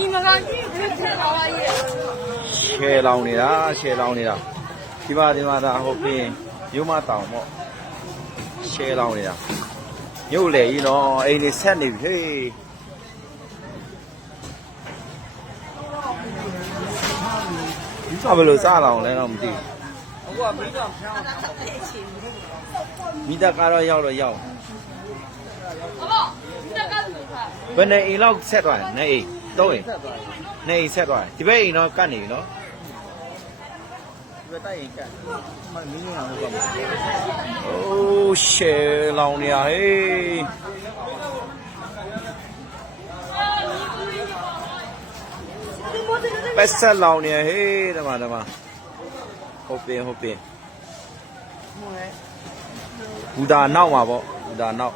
你们刚去吃好了也。 ရှယ်လောင်နေတာရှယ်လောင်နေတာဒီမှာဒီမှာဒါဟိုပြင်မြို့မတောင်ပေါ့ရှယ်လောင်နေတာမြို့လေကြီးနော်အိမ်နေဆက်နေပြီဟေးဒီကဘယ်လိုစလောင်လဲတော့မသိဘူးမိသားကတော့ရောက်တော့ရောက် 好不好？你在干什么？ ဘယ်နဲ့အိမ်လောက်ဆက်သွားလဲနေအိမ်သုံးအိမ်နေအိမ်ဆက်သွားတယ်ဒီဘက်အိမ်တော့ကတ်နေပြီနော်ဒီဘက်တိုက်ရင်ကတ်မမင်းအောင်လို့ပေါ့အိုးရှယ်လောင်နေရဟေးပက်ဆက်လောင်နေရဟေးတမတမဟုတ်ပင်ဟုတ်ပင်ဘူဒါနောက်မှာပေါ့ဘူဒါနောက်